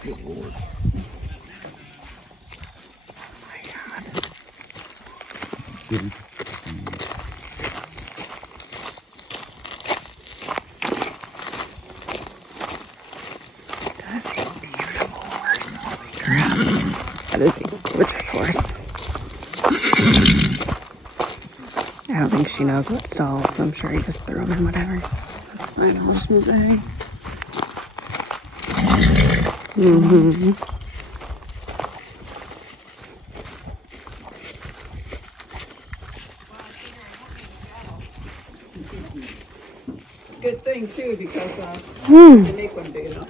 Good Lord. Oh my God. Good. That is a beautiful horse. Holy crap. That is a gorgeous horse. I don't think she knows what stall, so I'm sure he just threw them in whatever. That's fine. I'll just move the hay. Good thing too, because they make one big enough.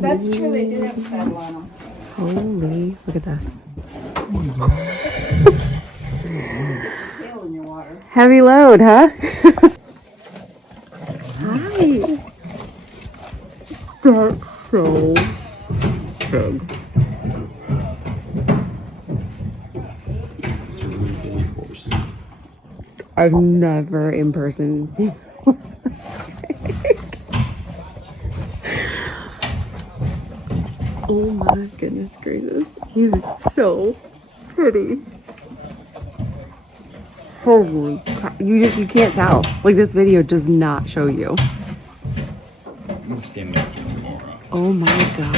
That's true, they did have a saddle on them. Holy, look at this. Tail in your water. Heavy load, huh? Hi. That's so big. It's a really big horse. I've never in person seen a horse Oh my goodness gracious. He's so pretty. Holy crap. You can't tell. Like, this video does not show you. I'm gonna stand next to him tomorrow. Oh my God.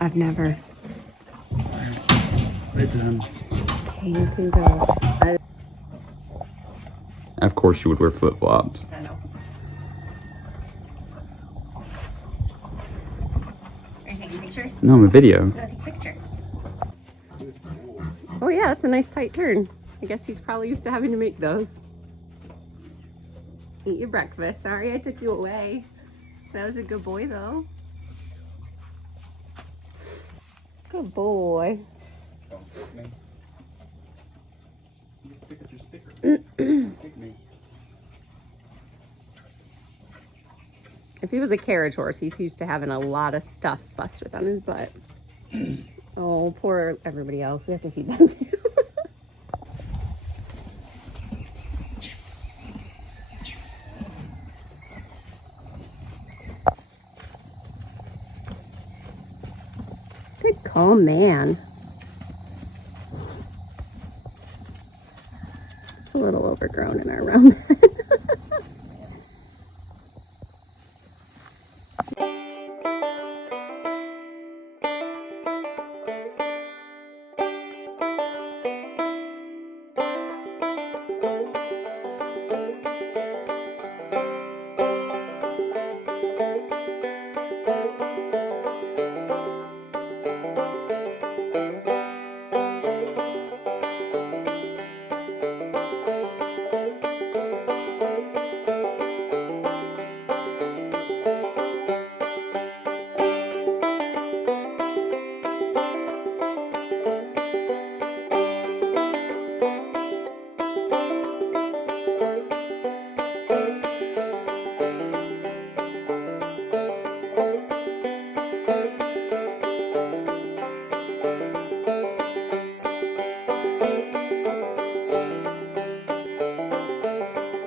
I've never. Bedtime. You can go. Of course you would wear flip-flops. I know. Are you taking pictures? No, I'm a video. Go take a picture. Oh yeah, that's a nice tight turn. I guess he's probably used to having to make those. Eat your breakfast. Sorry I took you away. That was a good boy though. Good boy. Don't pick me. You just pick up your sticker. Pick me. If he was a carriage horse, he's used to having a lot of stuff fussed with on his butt. Oh, poor everybody else. We have to feed them too. Good calm man. It's a little overgrown in our room.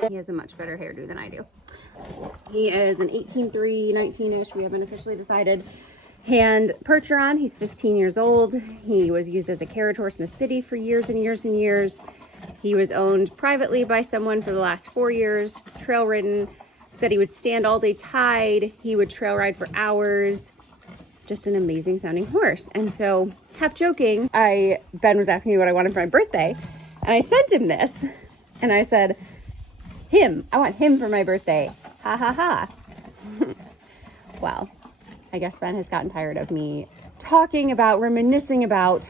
He has a much better hairdo than I do. He is an 18.3, 19-ish, we haven't officially decided. And percheron, he's 15 years old. He was used as a carriage horse in the city for years and years and years. He was owned privately by someone for the last 4 years, trail ridden, said he would stand all day tied. He would trail ride for hours. Just an amazing sounding horse. And so, half joking, Ben was asking me what I wanted for my birthday, and I sent him this. And I said, I want him for my birthday. Ha ha ha. Well, I guess Ben has gotten tired of me reminiscing about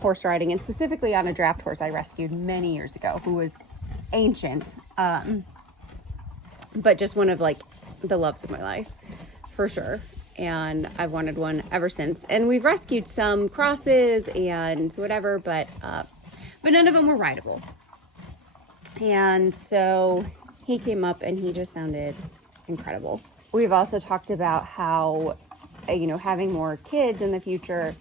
horse riding, and specifically on a draft horse I rescued many years ago who was ancient, but just one of like the loves of my life for sure. And I've wanted one ever since. And we've rescued some crosses and whatever, but none of them were rideable. And so he came up and he just sounded incredible. We've also talked about how, having more kids in the future,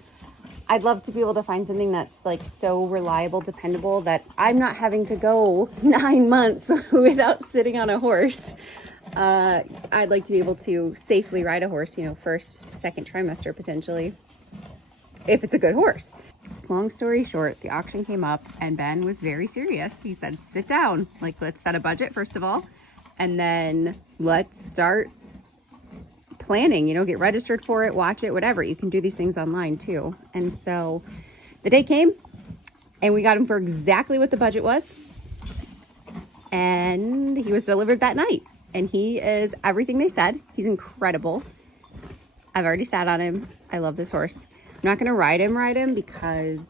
I'd love to be able to find something that's like so reliable, dependable, that I'm not having to go 9 months without sitting on a horse. I'd like to be able to safely ride a horse, you know, first, second trimester potentially, if it's a good horse. Long story short, the auction came up and Ben was very serious. He said, sit down, like, let's set a budget first of all, and then let's start planning, you know, get registered for it, watch it, whatever. You can do these things online too. And so the day came and we got him for exactly what the budget was. And he was delivered that night. And he is everything they said. He's incredible. I've already sat on him. I love this horse. I'm not going to ride him because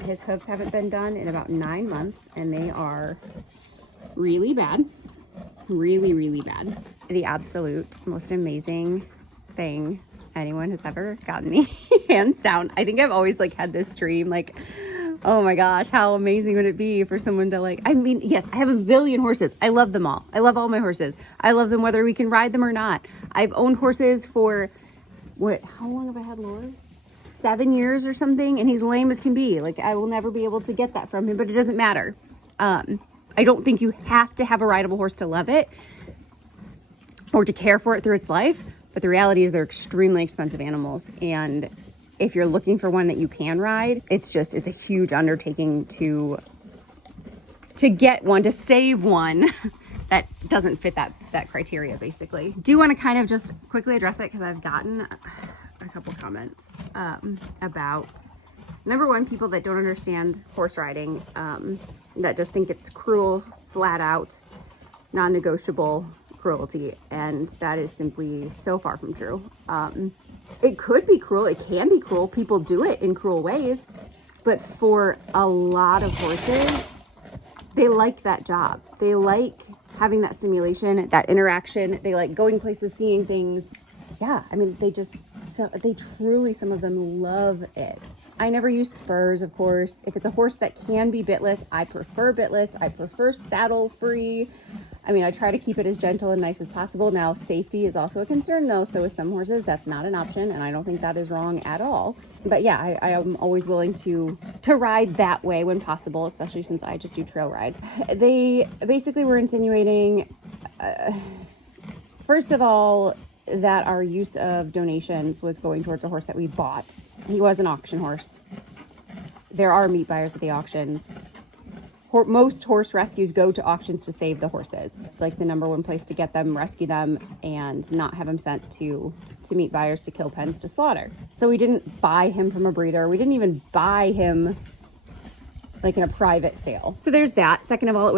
his hooves haven't been done in about 9 months and they are really bad. Really, really bad. The absolute most amazing thing anyone has ever gotten me, hands down. I think I've always like had this dream, like, oh my gosh, how amazing would it be for someone to like, I mean, yes, I have a billion horses. I love them all. I love all my horses. I love them whether we can ride them or not. I've owned horses for how long have I had Lord? 7 years or something, and he's lame as can be. Like, I will never be able to get that from him, but it doesn't matter. I don't think you have to have a rideable horse to love it or to care for it through its life. But the reality is they're extremely expensive animals. And if you're looking for one that you can ride, it's a huge undertaking to get one, to save one that doesn't fit that criteria, basically. Do want to kind of just quickly address it because I've gotten a couple comments about, number one, people that don't understand horse riding, that just think it's cruel, flat out, non-negotiable cruelty, and that is simply so far from true. It could be cruel, it can be cruel, people do it in cruel ways, but for a lot of horses, they like that job. They like having that stimulation, that interaction, they like going places, seeing things. Yeah, I mean, they truly, some of them love it. I never use spurs, of course. If it's a horse that can be bitless, I prefer bitless. I prefer saddle free. I mean, I try to keep it as gentle and nice as possible. Now, safety is also a concern though. So with some horses, that's not an option. And I don't think that is wrong at all. But yeah, I am always willing to ride that way when possible, especially since I just do trail rides. They basically were insinuating, first of all, that our use of donations was going towards a horse that we bought. He was an auction horse. There are meat buyers at the auctions. Most horse rescues go to auctions to save the horses. It's like the number one place to get them, rescue them, and not have them sent to meat buyers, to kill pens, to slaughter. So we didn't buy him from a breeder. We didn't even buy him like in a private sale. So there's that. Second of all, it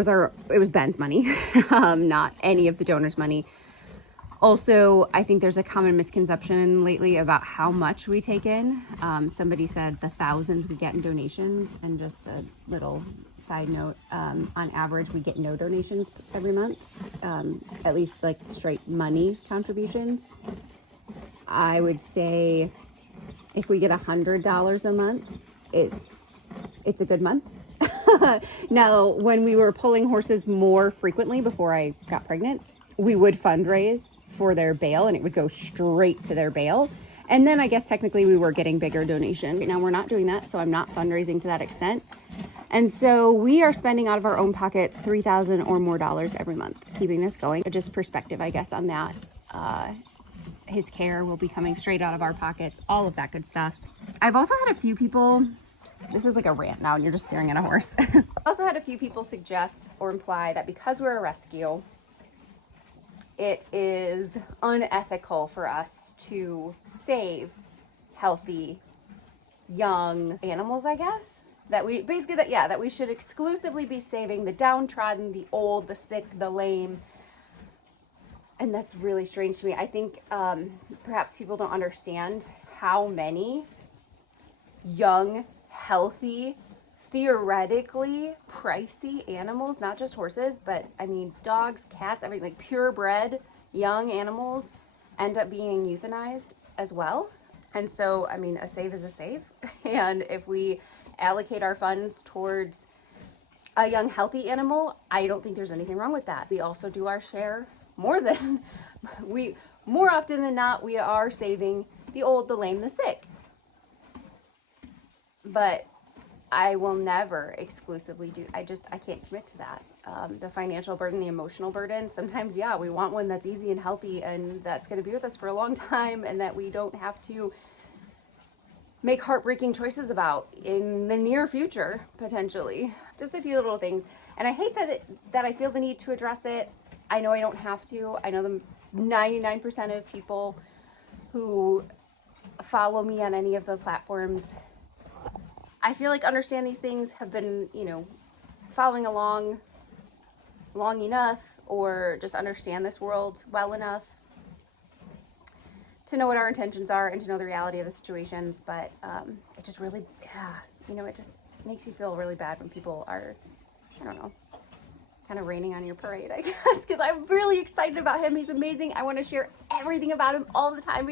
was Ben's money, not any of the donors' money. Also, I think there's a common misconception lately about how much we take in. Somebody said the thousands we get in donations, and just a little side note, on average, we get no donations every month, at least like straight money contributions. I would say if we get $100 a month, it's a good month. Now, when we were pulling horses more frequently before I got pregnant, we would fundraise for their bail, and it would go straight to their bail. And then I guess technically we were getting bigger donation. Now we're not doing that, so I'm not fundraising to that extent. And so we are spending out of our own pockets $3,000 or more every month, keeping this going. Just perspective, I guess, on that. His care will be coming straight out of our pockets, all of that good stuff. I've also had a few people, this is like a rant now and you're just staring at a horse. I've also had a few people suggest or imply that because we're a rescue, it is unethical for us to save healthy, young animals, I guess. That we basically, that we should exclusively be saving the downtrodden, the old, the sick, the lame. And that's really strange to me. I think perhaps people don't understand how many young, healthy, theoretically pricey animals, not just horses, but I mean dogs, cats, everything, like purebred young animals end up being euthanized as well. And so, I mean, a save is a save. And if we allocate our funds towards a young, healthy animal, I don't think there's anything wrong with that. We also do our share more often than not, we are saving the old, the lame, the sick. but I will never exclusively do, I can't commit to that. The financial burden, the emotional burden, sometimes, yeah, we want one that's easy and healthy and that's going to be with us for a long time and that we don't have to make heartbreaking choices about in the near future, potentially. Just a few little things. And I hate that I feel the need to address it. I know I don't have to. I know the 99% of people who follow me on any of the platforms, I feel like understand these things, have been, following along long enough, or just understand this world well enough to know what our intentions are and to know the reality of the situations. But it just really, it just makes you feel really bad when people are, I don't know, kind of raining on your parade, I guess, because I'm really excited about him. He's amazing. I want to share everything about him all the time.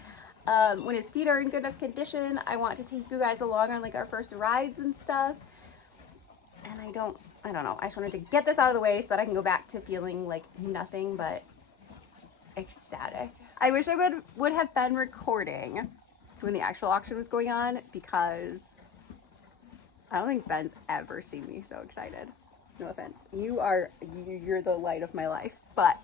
When his feet are in good enough condition, I want to take you guys along on like our first rides and stuff. And I don't know. I just wanted to get this out of the way so that I can go back to feeling like nothing but ecstatic. I wish I would have been recording when the actual auction was going on, because I don't think Ben's ever seen me so excited. No offense. You're the light of my life, but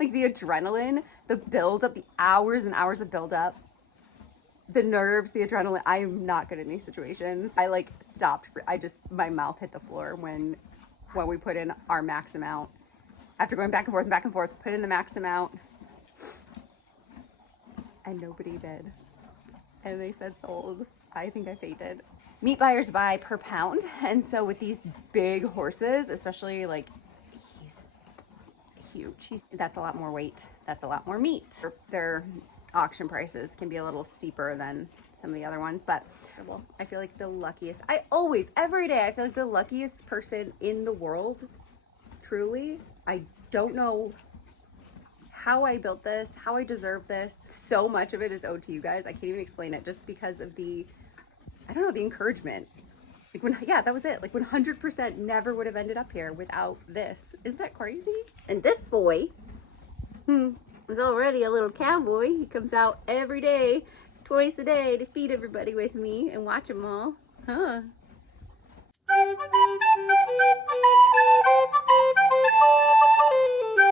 like the adrenaline, the build up, the hours and hours of build up, the nerves, the adrenaline. I am not good in these situations. I like stopped. My mouth hit the floor when we put in our max amount. After going back and forth, put in the max amount, and nobody bid. And they said sold. I think I fainted. Meat buyers buy per pound, and so with these big horses, especially, like, he's huge. That's a lot more weight. That's a lot more meat. Their auction prices can be a little steeper than some of the other ones, but I feel like the luckiest. Every day, I feel like the luckiest person in the world. Truly, I don't know how I built this, how I deserve this. So much of it is owed to you guys. I can't even explain it, just because of the encouragement. That was it. Like 100% never would have ended up here without this. Isn't that crazy? And this boy, was already a little cowboy. He comes out every day, twice a day, to feed everybody with me and watch them all. Huh?